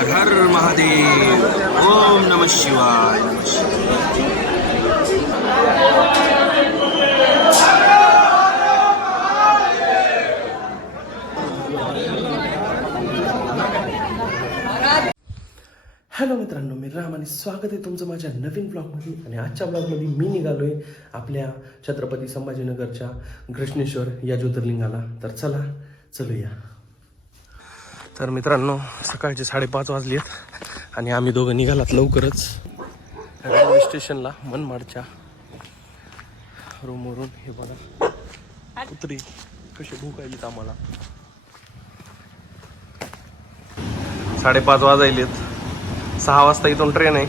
हर हर महादेव. ओम नमः शिवाय. नमः शिवाय. हॅलो मित्रांनो, मी राम आणि स्वागत आहे तुमचं माझ्या नवीन ब्लॉगमध्ये. आणि आजच्या ब्लॉगमध्ये मी निघालोय आपल्या छत्रपती संभाजीनगरच्या घृष्णेश्वर या ज्योतिर्लिंगाला. तर चलूया. तर मित्रांनो, सकाळचे 5:30 वाजलेत आणि आम्ही दोघं निघालात लवकरच रेल्वे स्टेशनला मनमाडच्या रूमवरून. हे बघा कुत्री कसे भूकायलेत आम्हाला. 5:30 वाजायलेत. 6 वाजता इथून ट्रेन आहे.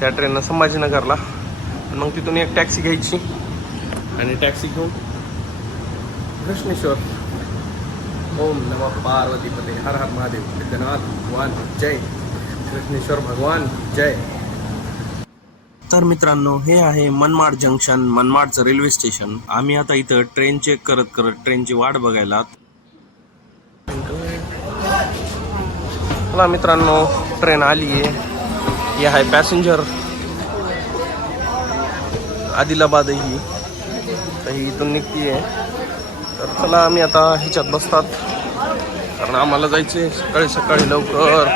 त्या ट्रेननं संभाजीनगरला, मग तिथून एक टॅक्सी घ्यायची आणि टॅक्सी घेऊन घृष्णेश्वर. ओम नमः पार्वतीपते हर हर महादेव. सिद्धनाथ भगवान जय. घृष्णेश्वर भगवान जय. तर मित्रांनो, हे आहे मनमाड जंक्शन, मनमाडचं रेल्वे स्टेशन. आम्ही आता इथं ट्रेन चेक करत ट्रेनची वाट बघायला. चला मित्रांनो, ट्रेन आली आहे. ही आहे पॅसेंजर आदिलाबाद ही. तर ही इथून निघती आहे. तर चला आम्ही आता ह्याच्यात बसतात, कारण आम्हाला जायचे सकाळी सकाळी लवकर.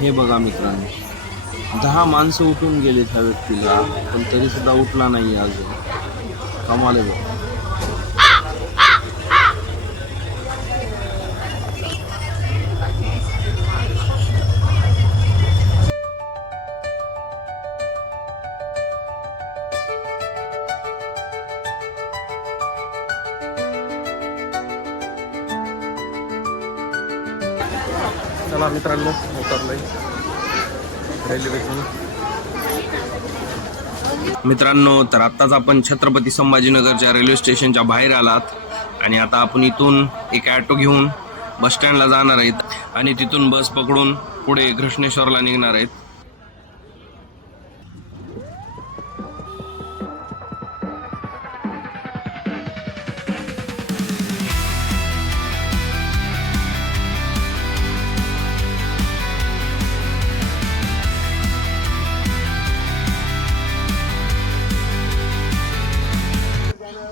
हे बघा मित्रांनो, 10 माणसं उठून गेलेत ह्या व्यक्तीला, पण तरी सुद्धा उठला नाही अजून. कमाल आहे. चला मित्रांनो, उतरलोय रेल्वेतून. मित्रांनो, तर आत्ताच आपण छत्रपती संभाजीनगरच्या रेल्वे स्टेशनच्या बाहेर आलात आणि आता आपण इथून एक ॲटो घेऊन बस स्टँडला जाणार आहेत आणि तिथून बस पकडून पुढे घृष्णेश्वरला निघणार आहेत.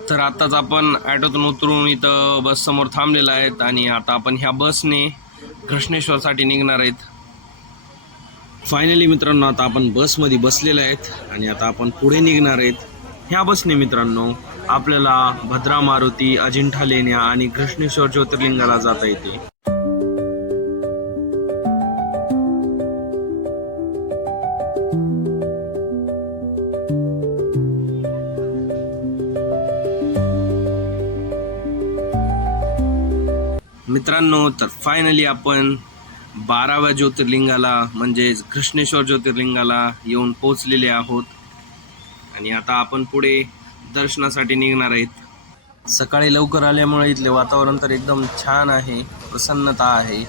तर आत्ताच आपण ॲटोतून उतरून इथं बस समोर थांबलेला आहेत आणि आता आपण ह्या बसने घृष्णेश्वरसाठी निघणार आहेत. फायनली मित्रांनो, आता आपण बसमध्ये बसलेले आहेत आणि आता आपण पुढे निघणार आहेत. ह्या बसने मित्रांनो आपल्याला भद्रा मारुती, अजिंठा लेण्या आणि घृष्णेश्वर ज्योतिर्लिंगाला जाता येते. मित्रांनो, तर फायनली आपण 12व्या ज्योतिर्लिंगाला म्हणजेच घृष्णेश्वर ज्योतिर्लिंगाला येऊन पोहोचलेले आहोत आणि आता आपण पुढे दर्शनासाठी निघणार आहेत. सकाळी लवकर आल्यामुळे इथले वातावरण तर एकदम छान आहे, प्रसन्नता आहे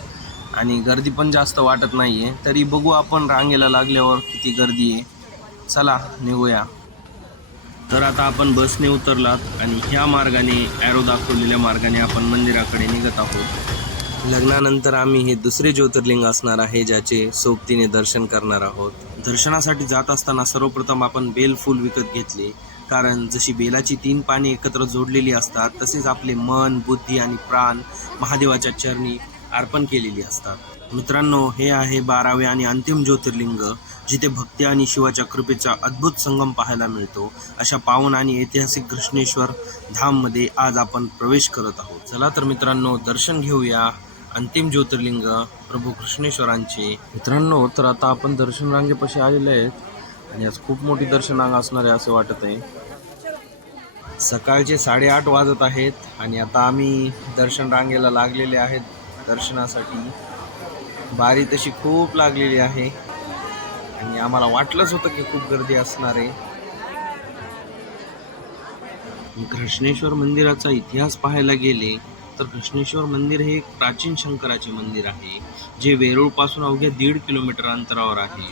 आणि गर्दी पण जास्त वाटत नाही आहे. तरी बघू आपण रांगेला लागल्यावर किती गर्दी आहे. चला निघूया. तर आता आपण बसने उतरलात आणि ह्या मार्गाने, ॲरो दाखवलेल्या मार्गाने आपण मंदिराकडे निघत आहोत. लग्नानंतर आम्ही हे दुसरे ज्योतिर्लिंग असणार आहे ज्याचे सोबतीने दर्शन करणार आहोत. दर्शनासाठी जात असताना सर्वप्रथम आपण बेलफूल विकत घेतले, कारण जशी बेलाची 3 पाने एकत्र जोडलेली असतात तसेच आपले मन, बुद्धी आणि प्राण महादेवाच्या चरणी अर्पण केलेली असतात. मित्रांनो, हे आहे 12वे आणि अंतिम ज्योतिर्लिंग, जिथे भक्ती आणि शिवाच्या कृपेचा अद्भुत संगम पाहायला मिळतो. अशा पावन आणि ऐतिहासिक घृष्णेश्वर धाममध्ये आज आपण प्रवेश करत आहोत. चला तर मित्रांनो, दर्शन घेऊया अंतिम ज्योतिर्लिंग प्रभू घृष्णेश्वरांचे. मित्रांनो, तर आता आपण दर्शन रांगेपाशी आलेले आहेत आणि आज खूप मोठी दर्शन रांग असणार आहे असे वाटत आहे. सकाळचे 8:30 वाजत आहेत आणि आता आम्ही दर्शन रांगेला लागलेले आहेत दर्शनासाठी. बारी तशी खूप लागलेली आहे आणि आम्हाला वाटलंच होतं की खूप गर्दी असणार आहे. घृष्णेश्वर मंदिराचा इतिहास पाहायला गेले तर घृष्णेश्वर मंदिर हे एक प्राचीन शंकराचे मंदिर आहे, जे वेरूळपासून अवघ्या 1.5 किलोमीटर अंतरावर आहे.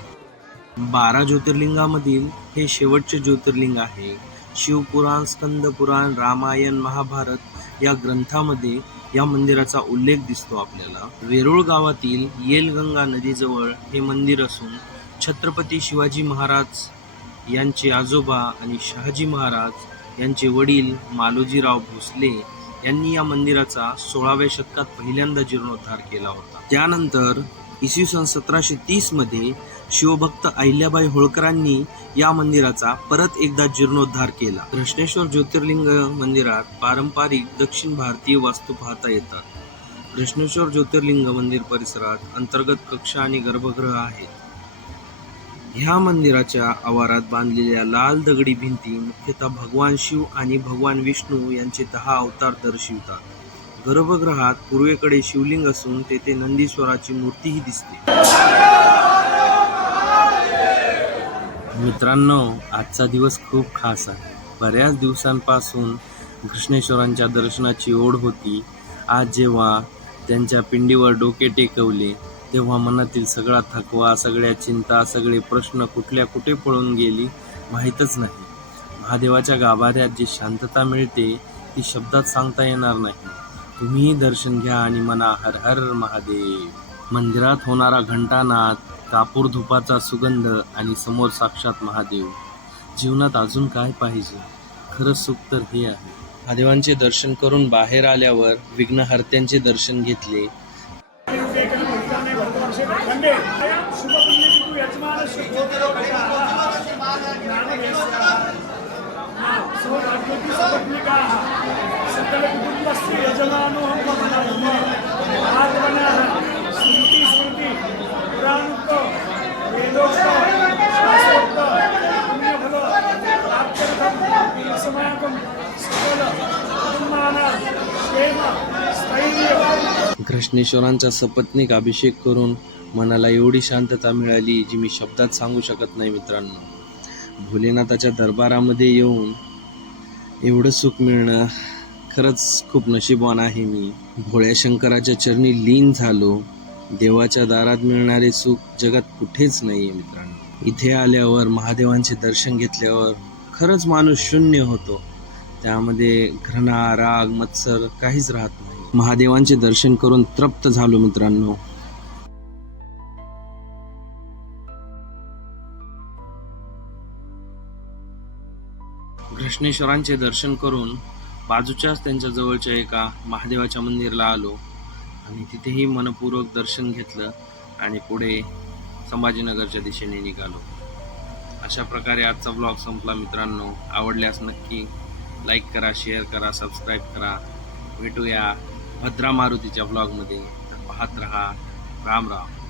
12 ज्योतिर्लिंगामधील हे शेवटचे ज्योतिर्लिंग आहे. शिवपुराण, स्कंदपुराण, रामायण, महाभारत या ग्रंथामध्ये या मंदिराचा उल्लेख दिसतो आपल्याला. वेरूळ गावातील येलगंगा नदीजवळ हे मंदिर असून छत्रपती शिवाजी महाराज यांचे आजोबा आणि शहाजी महाराज यांचे वडील मालोजीराव भोसले यांनी या मंदिराचा 16व्या शतकात पहिल्यांदा जीर्णोद्धार केला होता. त्यानंतर इसवी सन 1730 मध्ये शिवभक्त अहिल्याबाई होळकरांनी या मंदिराचा परत एकदा जीर्णोद्धार केला. घृष्णेश्वर ज्योतिर्लिंग मंदिरात पारंपरिक दक्षिण भारतीय वास्तू पाहता येतात. घृष्णेश्वर ज्योतिर्लिंग मंदिर परिसरात अंतर्गत कक्ष आणि गर्भगृह आहेत. ह्या मंदिराच्या आवारात बांधलेल्या लाल दगडी भिंती मुख्यतः भगवान शिव आणि भगवान विष्णू यांचे 10 अवतार दर्शवितात. गर्भगृहात पूर्वेकडे शिवलिंग असून तेथे नंदीश्वराची मूर्तीही दिसते. मित्रांनो, आजचा दिवस खूप खास आहे. बऱ्याच दिवसांपासून घृष्णेश्वरांच्या दर्शनाची ओढ होती. आज जेव्हा त्यांच्या पिंडीवर डोके टेकवले तेव्हा मनातील सगळा थकवा, सगळ्या चिंता, सगळे प्रश्न कुठे पळून गेली माहीतच नाही. महादेवाच्या गाभाऱ्यात जी शांतता मिळते ती शब्दात सांगता येणार नाही. तुम्हीही दर्शन घ्या आणि म्हणा हर हर महादेव. मंदिरात होणारा घंटानाद, कापूर धुपाचा सुगंध आणि समोर साक्षात महादेव. जीवनात अजून काय पाहिजे? खरंच सुख तर हे आहे. महादेवांचे दर्शन करून बाहेर आल्यावर विघ्नहर्त्यांचे दर्शन घेतले. घृष्णेश्वरांचा सपत्नीक अभिषेक करून मनाला एवढी शांतता मिळाली जी मी शब्दात सांगू शकत नाही. मित्रांनो, भोलेनाथाच्या दरबारामध्ये येऊन एवढं सुख मिळणं खरंच खूप नशीबवान आहे मी. भोळ्या शंकराच्या चरणी लीन झालो. देवाच्या दारात मिळणारे सुख जगात कुठेच नाही आहे. मित्रांनो, इथे आल्यावर महादेवांचे दर्शन घेतल्यावर खरंच माणूस शून्य होतो. त्यामध्ये घृणा, राग, मत्सर काहीच राहत नाही. महादेवांचे दर्शन करून तृप्त झालो. मित्रांनो, घृष्णेश्वरांचे दर्शन करून बाजूच्याच त्यांच्या जवळच्या एका महादेवाच्या मंदिराला आलो आणि तिथेही मनपूर्वक दर्शन घेतलं आणि पुढे संभाजीनगरच्या दिशेने निघालो. अशा प्रकारे आजचा ब्लॉग संपला. मित्रांनो, आवडल्यास नक्की लाईक करा, शेअर करा, सबस्क्राईब करा. भेटूया भद्रा मारुतीच्या ब्लॉगमध्ये. पाहत रहा. राम राम.